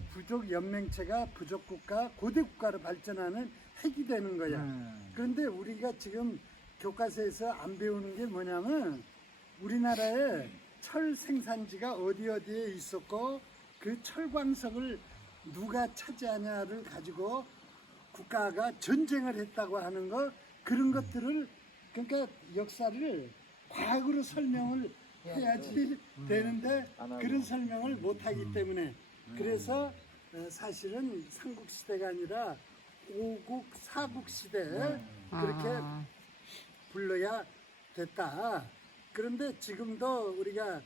부족 연맹체가 부족 국가, 고대 국가로 발전하는 핵이 되는 거야. 그런데 우리가 지금 교과서에서 안 배우는 게 뭐냐면 우리나라에 철 생산지가 어디에 있었고 그 철광석을 누가 차지하냐를 가지고 국가가 전쟁을 했다고 하는 거, 그런 것들을, 그러니까 역사를 과학으로 설명을 해야지 되는데 그런 설명을 못하기 때문에, 그래서 사실은 삼국시대가 아니라 오국 사국시대 그렇게 불러야 됐다. 그런데 지금도 우리가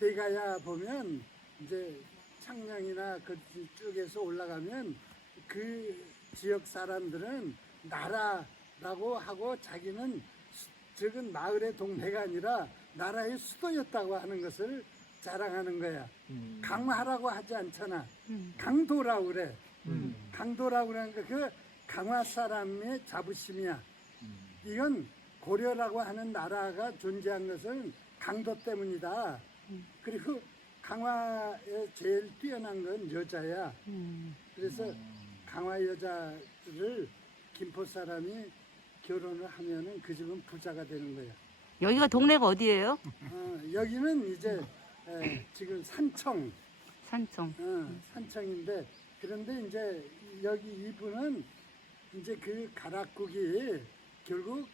대가야 보면 이제 창녕이나 그 쪽에서 올라가면 그 지역 사람들은 나라라고 하고 자기는 적은 마을의 동네가 아니라 나라의 수도였다고 하는 것을 자랑하는 거야. 강화라고 하지 않잖아. 강도라고 그래. 강도라고 그러니까 그 강화 사람의 자부심이야. 이건 고려라고 하는 나라가 존재한 것은 강도 때문이다. 그리고 강화에 제일 뛰어난 건 여자야. 그래서 강화 여자를 김포 사람이 결혼을 하면은 그 집은 부자가 되는 거야. 여기가 동네가 어디예요? 여기는 이제 지금 산청. 산청. 산청인데, 그런데 이제 여기 이분은 이제 그 가락국이 결국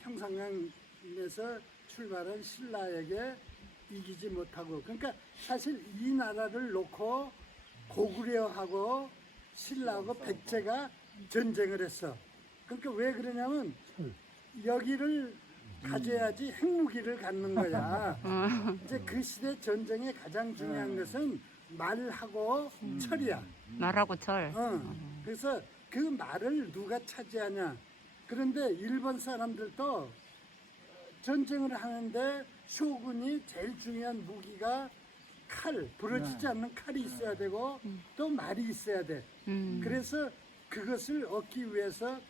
형상강에서 출발한 신라에게 이기지 못하고, 그러니까 사실 이 나라를 놓고 고구려하고 신라하고 백제가 전쟁을 했어. 그러니까 왜 그러냐면 여기를 가져야지 핵무기를 갖는 거야. 이제 그 시대 전쟁의 가장 중요한 것은 말하고 철이야. 말하고 철. 그래서 그 말을 누가 차지하냐. 그런데 일본 사람들도 전쟁을 하는데 쇼군이 제일 중요한 무기가 칼, 부러지지 않는 칼이 있어야 되고 또 말이 있어야 돼. 그래서 그것을 얻기 위해서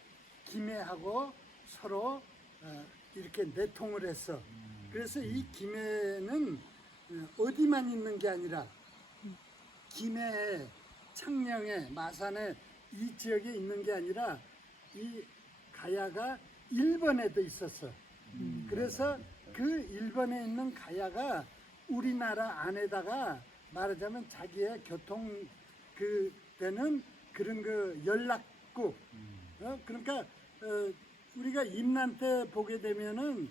김해하고 서로 이렇게 내통을 했어. 그래서 이 김해는 어디만 있는 게 아니라 김해에, 창녕에, 마산에 이 지역에 있는 게 아니라 이 가야가 일본에도 있었어. 그래서 그 일본에 있는 가야가 우리나라 안에다가 말하자면 자기의 교통 그 때는 그런 그 연락국, 그러니까 우리가 임난 때 보게 되면은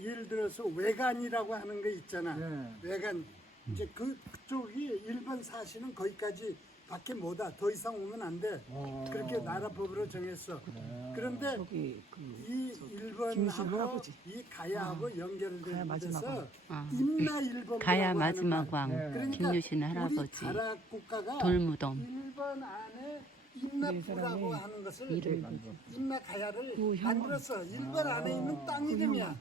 예를 들어서 외관이라고 하는 거 있잖아. 외관. 이제 그쪽이 일본 사시는 거기까지 밖에 못 와. 더 이상 오면 안 돼. 그렇게 나라법으로 정했어. 그런데 이 일본하고 이 가야하고 연결된 데서 임나일본이라고 가야 하는 마지막 말. 왕 그러니까 김유신 할아버지 우리 가라 국가가 돌무덤. 일본 안에 임나부라고 하는 것을 임나가야를 만들었어. 일본 안에 있는 땅 이름이야.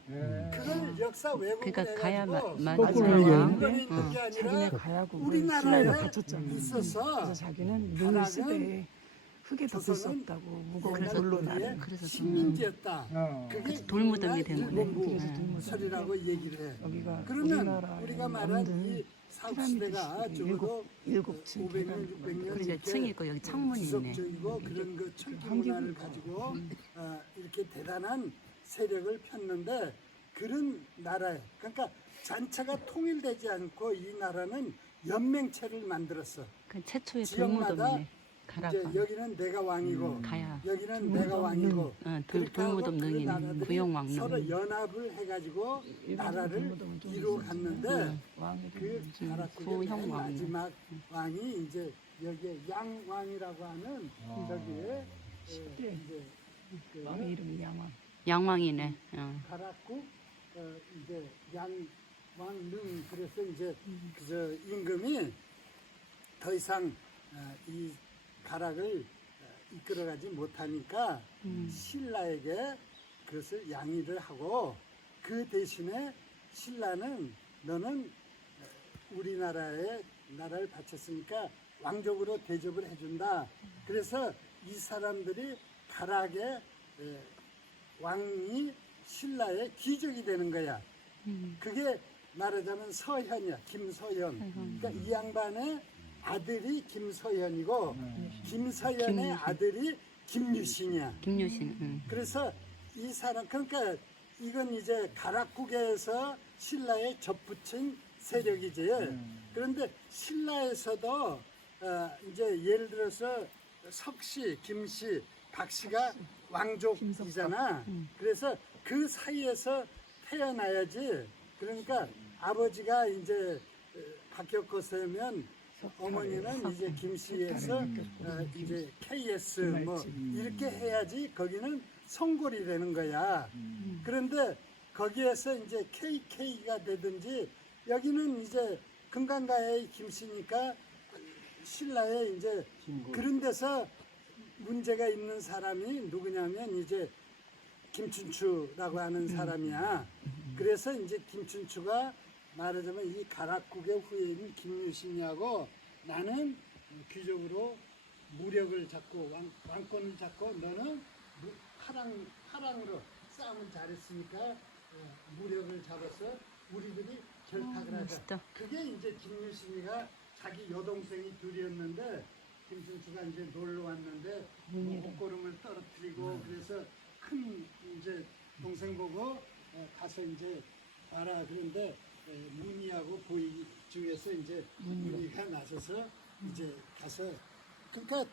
그걸 역사 왜곡을 그러니까 가야 해가지고 마지막 일본에 있는 게 자기네 아니라 가야국을 우리나라에 신라에 바쳤잖아. 있어서 그래서 자기는 늘 시대에 흙에 덮을 수 조선은 없다고 무거운 옛날 돌로 우리의 나는 그래서 식민지였다. 그게 돌무덤이 된 거네. 일본부 설이라고 얘기를 해. 여기가 그러면 우리나라에 우리가 말한 이 남들 사국시대가 적어도 일곱 층 500년, 600년 그러니까 층이 있고 여기 창문이 있네. 지속적이고 그런 그 철기 문화를 가지고 이렇게 대단한 세력을 폈는데, 그런 나라에, 그러니까 전체가 통일되지 않고 이 나라는 연맹체를 만들었어. 그 최초의 지역마다 돌무덤이네. 이제 가라가. 여기는 내가 왕이고 가야. 여기는 내가 왕이고 그렇게 하고 돌무덤 그 능이네. 나라들이 구용왕 서로 능. 연합을 해가지고 나라를 이루어 갔는데 그 가락국의 맨 마지막 왕이 이제 여기에 양왕이라고 하는 저기에 이제 그 왕의 이름이 양왕. 양왕이네. 가락국 이제 양왕릉. 그래서 이제 그저 임금이 더 이상 이 가락을 이끌어가지 못하니까 신라에게 그것을 양의를 하고, 그 대신에 신라는 너는 우리나라에 나라를 바쳤으니까 왕족으로 대접을 해준다. 그래서 이 사람들이 가락의 왕이 신라의 귀족이 되는 거야. 그게 말하자면 서현이야. 김서현. 그러니까 이 양반의 아들이 김서연이고 김서연의 김유신. 아들이 김유신이야. 김유신. 그래서 이 사람 그러니까 이건 이제 가락국에서 신라에 접붙인 세력이지. 그런데 신라에서도 이제 예를 들어서 석씨, 김씨, 박씨가 왕족이잖아. 그래서 그 사이에서 태어나야지. 그러니까 아버지가 이제 박혁거세면 어머니는 이제 김씨에서 이제 KS 뭐 이렇게 해야지 거기는 성골이 되는 거야. 그런데 거기에서 이제 KK가 되든지 여기는 이제 금강가의 김씨니까 신라에 이제 그런 데서 문제가 있는 사람이 누구냐면 이제 김춘추라고 하는 사람이야. 그래서 이제 김춘추가 말하자면 이 가락국의 후예인 김유신이하고 나는 귀족으로 무력을 잡고 왕권을 잡고 너는 하랑으로 싸움을 잘했으니까 무력을 잡아서 우리들이 결탁을 하자. 멋있다. 그게 이제 김유신이가 자기 여동생이 둘이었는데 김춘추가 이제 놀러 왔는데 목걸음을 떨어뜨리고 그래서 큰 이제 동생 보고 가서 이제 봐라 그런데 문희하고 보이 중에서 이제 문희가 나서서 이제 가서 그러니까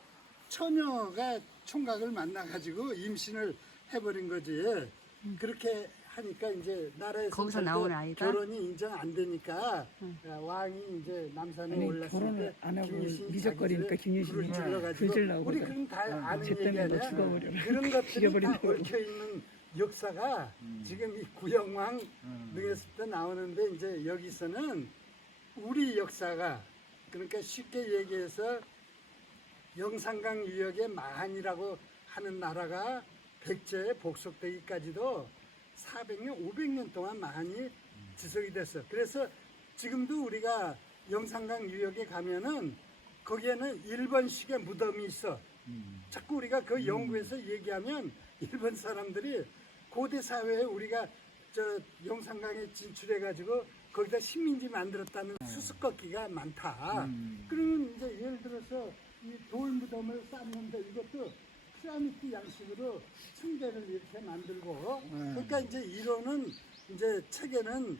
처녀가 총각을 만나가지고 임신을 해버린 거지. 그렇게 하니까 이제 나라에서 거기서 절대 나온 아이가? 결혼이 인정 안 되니까 왕이 이제 남산에 아니, 올랐을 결혼을 때 안 하고 김유신이 미적거리니까 자기를 김유신이 불을 질러가지고 불 질러고 우리 그러더라고. 그럼 다 아는 쟤 얘기 때문에 너 아니야. 죽어버려라. 그런 것들이 다 죽여버린다고. 얽혀 있는 역사가 지금 이 구영왕 능했을 때 나오는데 이제 여기서는 우리 역사가 그러니까 쉽게 얘기해서 영산강 유역의 마한이라고 하는 나라가 백제에 복속되기까지도 400년, 500년 동안 마한이 지속이 됐어. 그래서 지금도 우리가 영산강 유역에 가면은 거기에는 일본식의 무덤이 있어. 자꾸 우리가 그 연구에서 얘기하면 일본 사람들이 고대 사회에 우리가 저 영산강에 진출해가지고 거기다 식민지 만들었다는 수수께끼가 많다. 그러면 이제 예를 들어서 이 돌 무덤을 쌓는데 이것도 피라미드 양식으로 층계를 이렇게 만들고 그러니까 이제 이론은 이제 책에는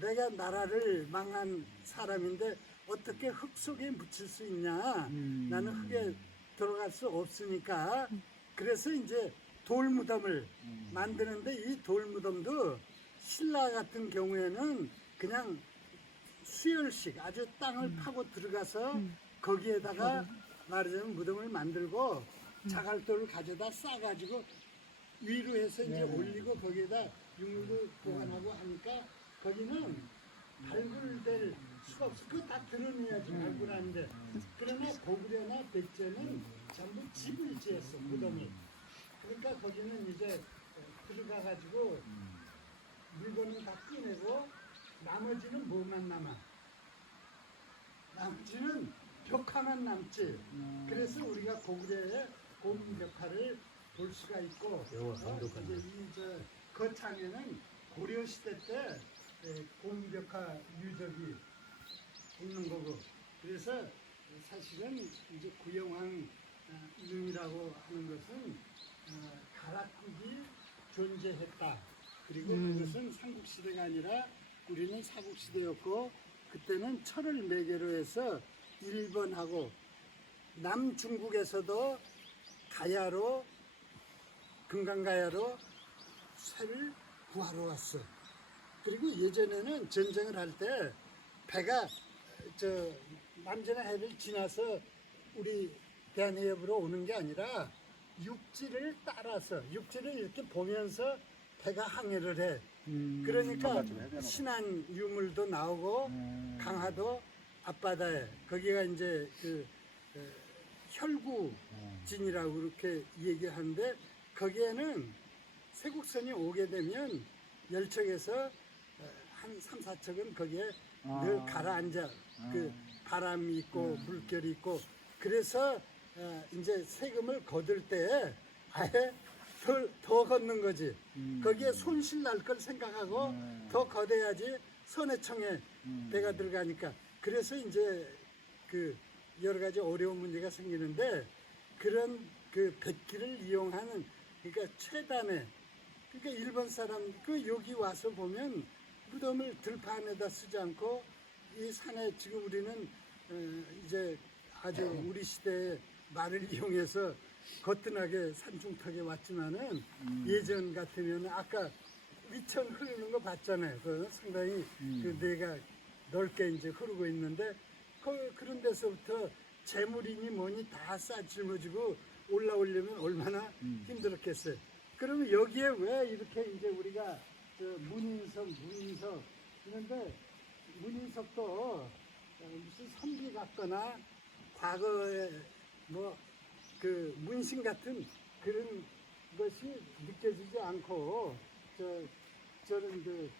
내가 나라를 망한 사람인데 어떻게 흙 속에 묻힐 수 있냐. 나는 흙에 들어갈 수 없으니까 그래서 이제 돌무덤을 만드는데 이 돌무덤도 신라 같은 경우에는 그냥 수열식 아주 땅을 파고 들어가서 거기에다가 말하자면 무덤을 만들고 자갈돌을 가져다 싸가지고 위로 해서 이제 올리고 거기에다 유물도 보관하고 하니까 거기는 발굴될 수가 없어. 그거 다 드러내야지 발굴하는데. 그러나 고구려나 백제는 전부 집을 지었어 무덤이. 그러니까 거기는 이제 들어가가지고 물건은 다 꺼내고 나머지는 뭐만 남아? 나머지는 벽화만 남지. 그래서 우리가 고구려의 곰벽화를 볼 수가 있고 이제 이저 거창에는 고려 시대 때 곰벽화 유적이 있는 거고 그래서 사실은 이제 구영왕 능이라고 하는 것은 가락국이 존재했다. 그리고 그것은 삼국시대가 아니라 우리는 사국시대였고 그때는 철을 매개로 해서 일본하고 남중국에서도 가야로 금강가야로 쇠를 구하러 왔어. 그리고 예전에는 전쟁을 할 때 배가 저 남제나 해를 지나서 우리 대한해협으로 오는 게 아니라 육지를 따라서 육지를 이렇게 보면서 배가 항해를 해. 그러니까 신안 유물도 나오고 강화도 앞바다에 거기가 이제 그 혈구진이라고 그렇게 얘기하는데 거기에는 세국선이 오게 되면 열척에서 한 3, 4척은 거기에 늘 가라앉아. 그 바람이 있고 물결이 있고 그래서 이제 세금을 거둘 때 아예 더 걷는 거지. 거기에 손실 날 걸 생각하고 더 걷어야지 선해청에 배가 들어가니까. 그래서 이제 그 여러 가지 어려운 문제가 생기는데 그런 그 백기를 이용하는 그러니까 최단의 그러니까 일본 사람 그 여기 와서 보면 무덤을 들판에다 쓰지 않고 이 산에 지금 우리는 이제 아주 우리 시대에 말을 이용해서 거뜬하게 산중턱에 왔지만은 예전 같으면 아까 위천 흐르는 거 봤잖아요. 그 상당히 그 뇌가 넓게 이제 흐르고 있는데 그런 데서부터 재물이니 뭐니 다 싸질머지고 올라오려면 얼마나 힘들었겠어요. 그러면 여기에 왜 이렇게 이제 우리가 저 문인석 그런데 문인석도 무슨 선비 같거나 과거에 뭐 그 문신 같은 그런 것이 느껴지지 않고 저는 그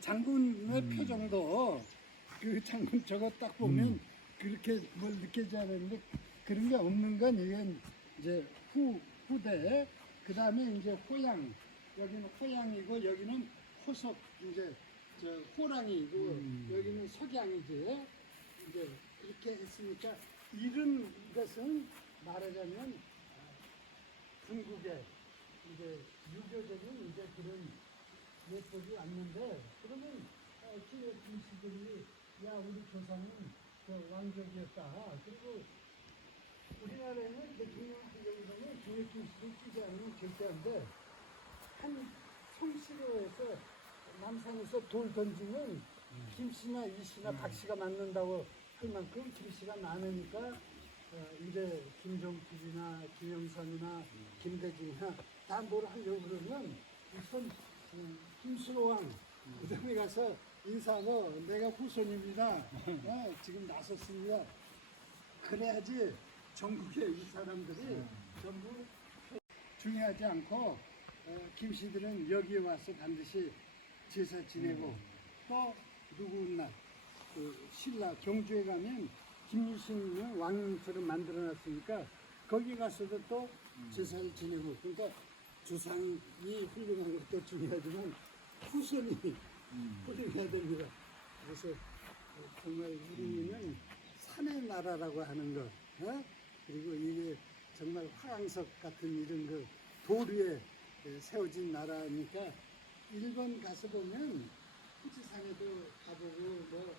장군의 표정도 그 장군 저거 딱 보면 그렇게 뭘 느끼지 않았는데 그런 게 없는 건 이건 이제 후대 그 다음에 이제 호양 여기는 호양이고 여기는 호석 이제 저 호랑이고 여기는 석양이지 이제 그렇게 했으니까 이런 것은 말하자면 중국의 이제 유교적인 이제 그런 예법이 왔는데 그러면 기회 군시들이 야 우리 조상은 저 왕족이었다 그리고 우리나라에는 대통령 하려고 그러면 기회 군시를 끼지 않으면 절대 안 돼. 한 성시로에서 남산에서 돌 던지면 김씨나 이씨나 박씨가 맞는다고 할 만큼 김씨가 많으니까 이제 김종필이나 김영삼이나 김대중이나 다 뭘 하려고 그러면 우선 김수로왕 그다음에 가서 인사하고 내가 후손입니다. 지금 나섰습니다. 그래야지 전국의 이 사람들이 전부 중요하지 않고 김씨들은 여기에 와서 반드시 제사 지내고 또 누구 날 그 신라 경주에 가면 김유신을 왕처럼 만들어놨으니까 거기 가서도 또 제사를 지내고 그러니까 조상이 훌륭한 것도 중요하지만 후손이 훌륭해야 됩니다. 그래서 정말 우리는 산의 나라라고 하는 것 그리고 이게 정말 화강석 같은 이런 그 돌 위에 세워진 나라니까 일본 가서 보면 후지산에도 가보고 뭐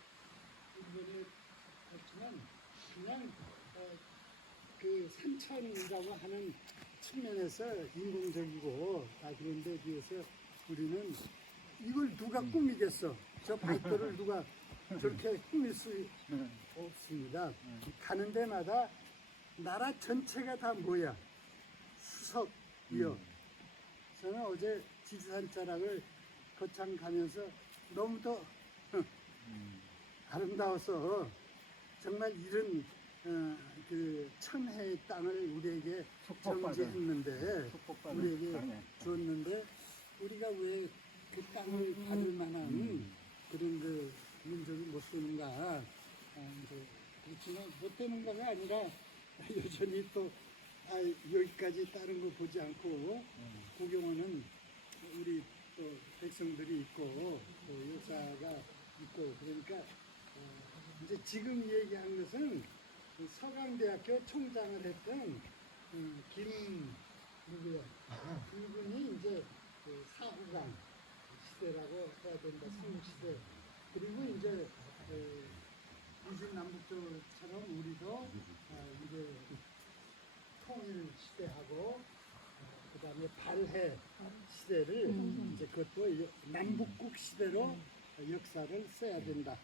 일본에 갔지만 그냥 그 산천이라고 하는 측면에서 인공적이고 다 그런 데 비해서 우리는 이걸 누가 꾸미겠어? 저 발도를 누가 저렇게 꾸밀 수 없습니다. 가는 데마다 나라 전체가 다 뭐야? 수석이요. 저는 어제 지지산 자락을 거창 가면서 너무도 아름다워서 정말 이런 그 천혜의 땅을 우리에게 정지했는데 우리에게 줬는데 우리가 왜 그 땅을 받을 만한 그런 그 민족이 못 쓰는가 이제 그렇지만 못 되는 거가 아니라 여전히 또 여기까지 다른 거 보지 않고 구경하는 우리 또 백성들이 있고 또 역사가 있고 그러니까 이제 지금 얘기한 것은 그 서강대학교 총장을 했던 누구야 이분이 이제 그 사후강 시대라고 해야 된다 삼국시대 그리고 이제 이진남북조처럼 우리도 이제 통일 시대하고 그다음에 발해 시대를 이제 그것도 남북국 시대로 역사를 써야 된다.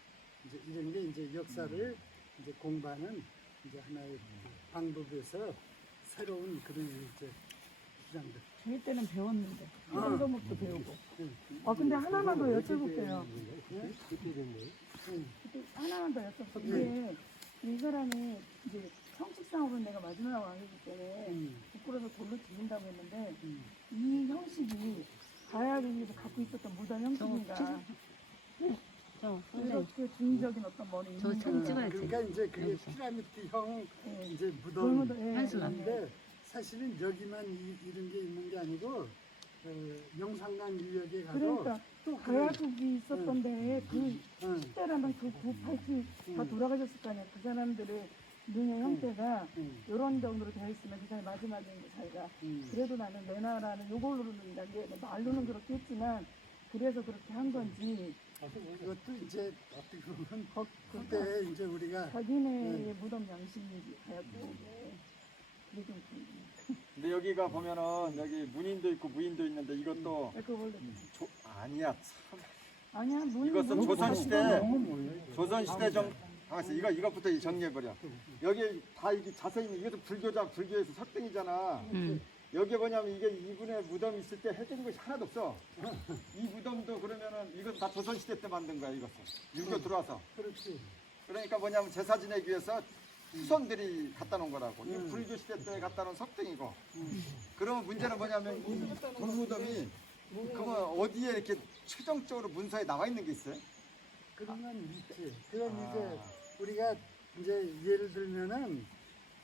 이제 이런 게 이제 역사를 이제 공부하는 이제 하나의 방법에서 새로운 그런 이제 주장들. 저희 때는 배웠는데 이런 것도 배우고. 근데 하나만 더 여쭤볼게요. 그때 하나만 더 여쭤볼게요. 이 사람이 이제 형식상으로 내가 마지막 왕이기 때문에 부끄러워서 돌로 죽인다고 했는데 이 형식이 가야금에서 갖고 있었던 무덤 형식인가? 이렇게 중의적인 어떤 머리 저 사진 찍어야지. 그러니까 이제 그게 여기서. 피라미드형 네. 이제 무덤인데 한수만. 사실은 여기만 이런 게 있는 게 아니고 영산강 유역에 가도 그러니까 또 가야국이 있었던데 그 시대 형태라면 그 구팔찌 다 돌아가셨을 거 아니야. 그 사람들의 능의 형태가 이런 정도로 되어 있으면 그 사람이 마지막에 이제 자기가 그래도 나는 내 나라는 요걸로는 이제 뭐 말로는 그렇게 했지만 그래서 그렇게 한 건지 그것도 이제 어떻게 보면 거- 그때 이제 우리가 자기네의 무덤 양식이 하였고 그게 좀 근데 여기가 보면은 여기 문인도 있고 무인도 있는데 이것도 그 원래 아니야 참 아니야 문 이것은 문- 조선시대 문- 조선시대 가만있어 이것부터 정리해버려. 여기 다 이게 자세히 이것도 불교에서 석등이잖아. 여기 뭐냐면 이게 이분의 무덤 있을 때 해준 것이 하나도 없어. 이 무덤도 그러면은 이건 다 조선시대 때 만든 거야 이것은. 유교 들어와서. 그렇지. 그러니까 뭐냐면 제사 지내기 위해서 후손들이 갖다 놓은 거라고. 이 불교 시대 때 갖다 놓은 석등이고. 그러면 문제는 뭐냐면 이 돌무덤이 그러면 어디에 이렇게 최종적으로 문서에 나와 있는 게 있어요? 그런 건 있지. 그건 아. 이제 우리가 이제 예를 들면은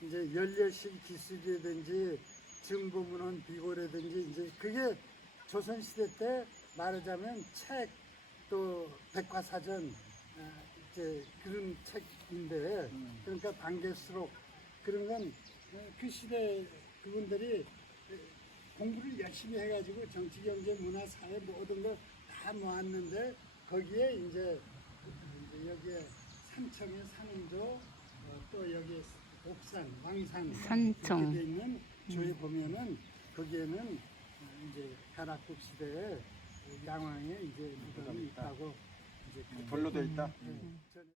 이제 연려식 기술이라든지 증부문헌 비고라든지 이제 그게 조선시대 때 말하자면 책 또 백과사전 이제 그런 책인데 그러니까 단계수록 그런 건 그 시대 그분들이 공부를 열심히 해가지고 정치, 경제, 문화, 사회 모든 걸 다 모았는데 거기에 이제 여기에 삼청의 산조 또 여기 옥산, 왕산 산청. 이렇게 돼 있는 조에 보면은 거기에는 이제 가락국 시대에 양왕의 이제 무덤이 있다고 이제 돌로 돼 있다. 네.